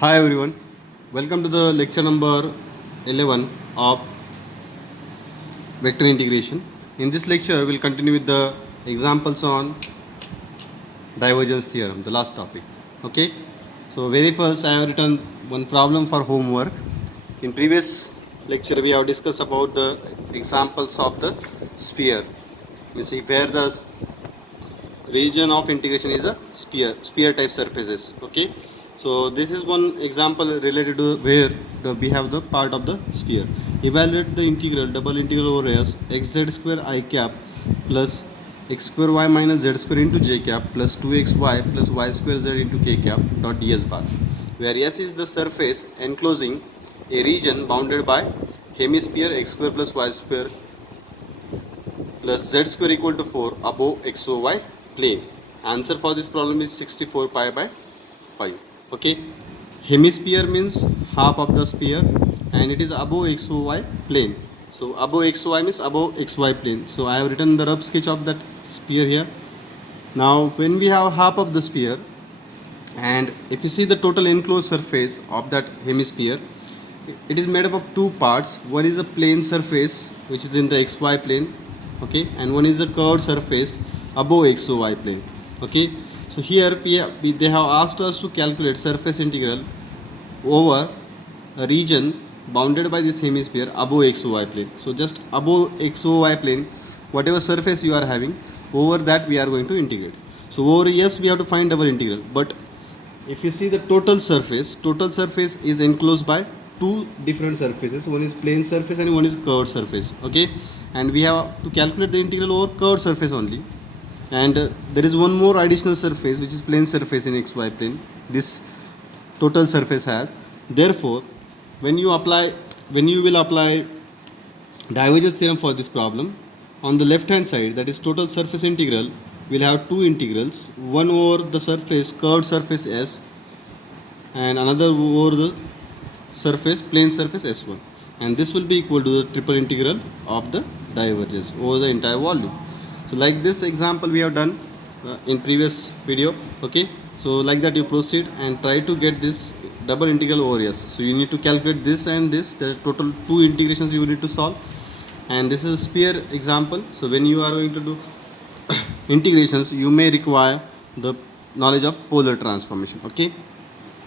Hi everyone, welcome to the lecture number 11 of vector integration. In this lecture, we'll continue with the examples on divergence theorem, the last topic. Okay, so very first I have written one problem for homework. In previous lecture, we have discussed about the examples of the sphere. You see where the region of integration is a sphere type surfaces. Okay, so this is one example related to where we have the part of the sphere. Evaluate the integral double integral over s xz square I cap plus x square y minus z square into j cap plus 2xy plus y square z into k cap dot ds bar, where s is the surface enclosing a region bounded by hemisphere x square plus y square plus z square equal to 4 above xy plane. Answer for this problem is 64 pi by 5. Okay. Hemisphere means half of the sphere and it is above xy plane. So above xy means above xy plane. So I have written the rough sketch of that sphere here. Now when we have half of the sphere and if you see the total enclosed surface of that hemisphere, it is made up of two parts. One is a plane surface which is in the xy plane, okay, and one is the curved surface above xy plane. Okay, so here they have asked us to calculate surface integral over a region bounded by this hemisphere above xy plane. So just above xy plane, whatever surface you are having, over that we are going to integrate. So over yes we have to find double integral, but if you see the total surface is enclosed by two different surfaces. One is plane surface and one is curved surface. Okay, and we have to calculate the integral over curved surface only. And there is one more additional surface which is plane surface in xy plane. This total surface has. Therefore, when you will apply divergence theorem for this problem, on the left hand side, that is total surface integral, we'll have two integrals, one over the surface curved surface S and another over the surface plane surface S1, and this will be equal to the triple integral of the divergence over the entire volume. So like this example we have done in previous video. Okay, so like that you proceed and try to get this double integral over S. So you need to calculate this and this. There are total two integrations you need to solve, and this is a sphere example. So when you are going to do integrations, you may require the knowledge of polar transformation. Okay,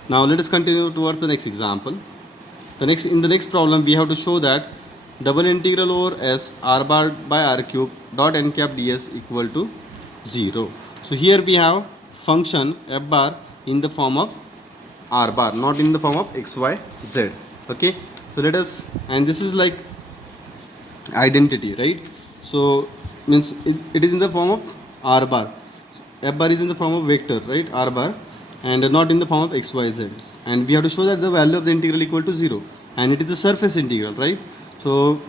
now let us continue towards the next example. In the next problem we have to show that double integral over s r bar by r cube dot n cap ds equal to 0. So here we have function f bar in the form of r bar, not in the form of x y z. Okay, so let us, and this is like identity, right? So means it is in the form of r bar. F bar is in the form of vector, right? R bar, and not in the form of x y z. And we have to show that the value of the integral equal to 0, and it is the surface integral, right? So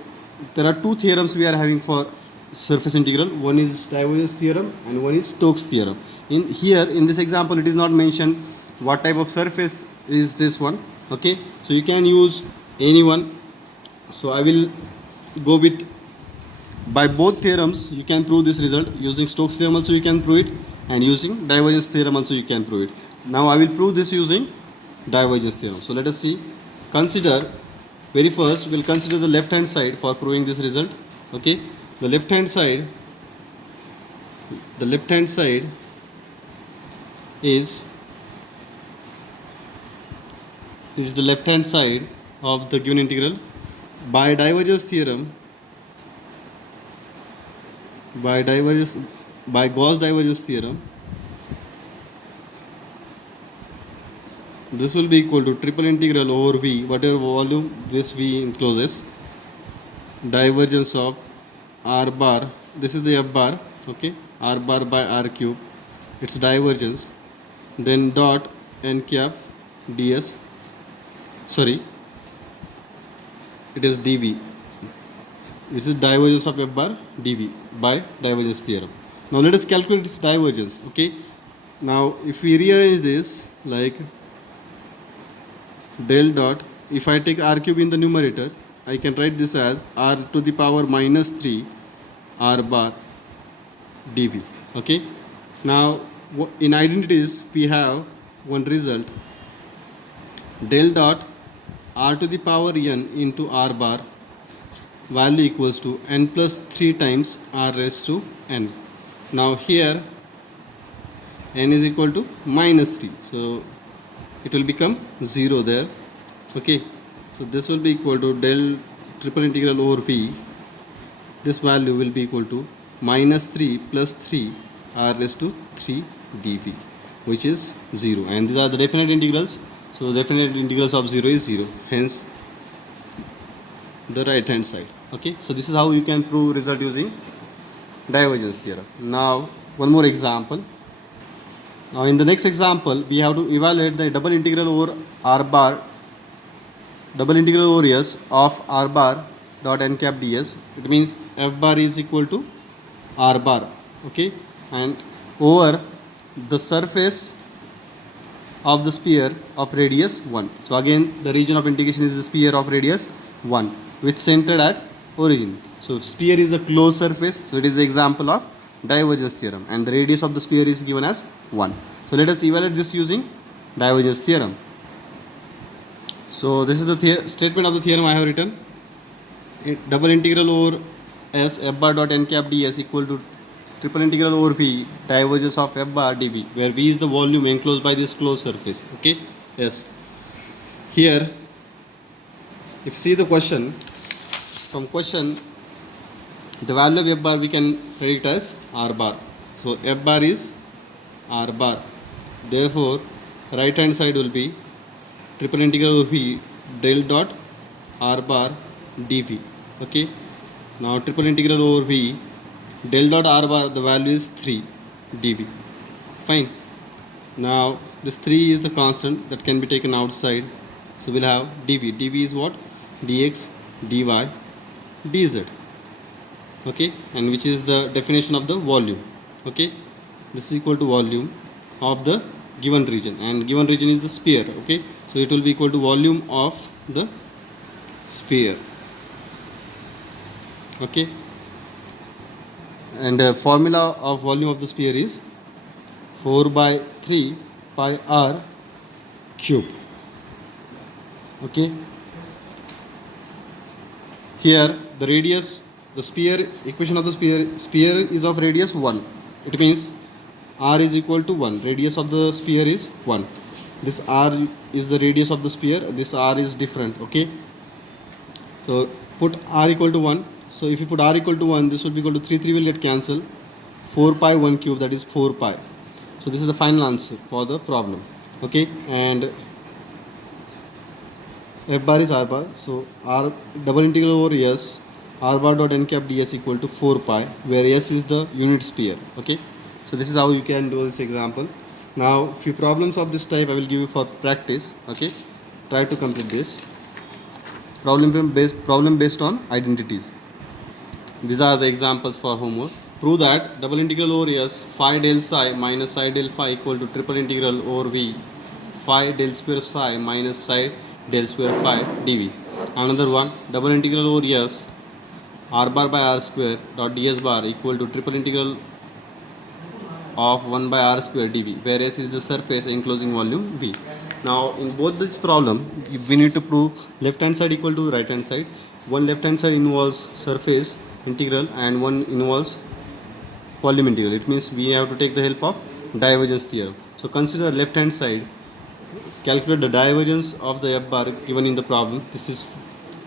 there are two theorems we are having for surface integral. One is divergence theorem and one is Stokes theorem. In this example, it is not mentioned what type of surface is this one. Okay, so you can use any one. So I will go with, by both theorems you can prove this result. Using Stokes theorem also you can prove it, and using divergence theorem also you can prove it. Now I will prove this using divergence theorem. So let us see. Consider, very first we'll consider the left hand side for proving this result. Okay, the left hand side is the left hand side of the given integral. By divergence theorem, by Gauss divergence theorem, this will be equal to triple integral over V, whatever volume this V encloses, divergence of r bar, this is the f bar, okay, r bar by r cube, its divergence, then dot n cap ds, sorry, it is dv. This is divergence of f bar dv by divergence theorem. Now let us calculate its divergence. Okay, now if we rearrange this like del dot, if I take r cube in the numerator, I can write this as r to the power minus 3 r bar dv. Okay, now in identities we have one result del dot r to the power n into r bar value equals to n plus 3 times r raised to n. Now here n is equal to minus 3, so it will become 0 there. Okay, so this will be equal to del triple integral over v. This value will be equal to minus 3 plus 3 r raised to 3 dv, which is 0, and these are the definite integrals. So definite integrals of 0 is 0, hence the right hand side. Okay, so this is how you can prove result using divergence theorem. Now one more example. Now in the next example we have to evaluate the double integral over r bar, double integral over s of r bar dot n cap ds. It means f bar is equal to r bar, okay, and over the surface of the sphere of radius 1. So again the region of integration is the sphere of radius 1 which centered at origin. So sphere is a closed surface, so it is the example of divergence theorem, and the radius of the sphere is given as 1. So let us evaluate this using divergence theorem. So this is the statement of the theorem I have written. Double integral over s f bar dot n cap ds equal to triple integral over v divergence of f bar dv, where v is the volume enclosed by this closed surface. Okay, yes. Here, if you see the question, from question, the value of f bar we can predict as r bar. So f bar is r bar. Therefore, right hand side will be triple integral over v del dot r bar dv. Okay. Now triple integral over v del dot r bar, the value is 3 dv. Fine. Now this 3 is the constant that can be taken outside. So we'll have dv. dv is what? dx, dy, dz. Okay, and which is the definition of the volume. Okay, this is equal to volume of the given region, and given region is the sphere. Okay, so it will be equal to volume of the sphere. Okay, and the formula of volume of the sphere is 4 by 3 pi r cube. Okay, here the radius, the sphere, equation of the sphere is of radius 1. It means r is equal to 1. Radius of the sphere is 1. This r is the radius of the sphere. This r is different. Okay, so put r equal to 1. So if you put r equal to 1, this will be equal to 3 will get cancelled. 4 pi 1 cube, that is 4 pi. So this is the final answer for the problem. Okay, and f bar is r bar. So r double integral over s r bar dot n cap ds equal to 4 pi, where s is the unit sphere. Okay, so this is how you can do this example. Now few problems of this type I will give you for practice. Okay, try to complete this problem based on identities. These are the examples for homework. Prove that double integral over s phi del psi minus psi del phi equal to triple integral over v phi del square psi minus psi del square phi dv. Another one, double integral over s r bar by r square dot ds bar equal to triple integral of 1 by r square dv, where s is the surface enclosing volume v. Now in both this problem we need to prove left hand side equal to right hand side. One left hand side involves surface integral and one involves volume integral. It means we have to take the help of divergence theorem. So consider left hand side, calculate the divergence of the f bar given in the problem. This is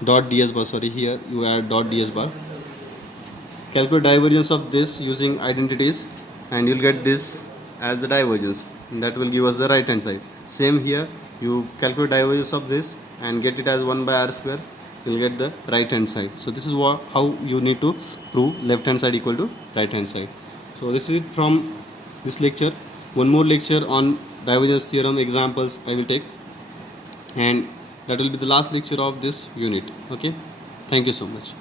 dot ds bar, sorry, here you add dot ds bar. Calculate divergence of this using identities and you'll get this as the divergence, and that will give us the right hand side. Same here, you calculate divergence of this and get it as 1 by r square, you'll get the right hand side. So this is how you need to prove left hand side equal to right hand side. So this is it from this lecture. One more lecture on divergence theorem examples I will take, and that will be the last lecture of this unit. Okay, thank you so much.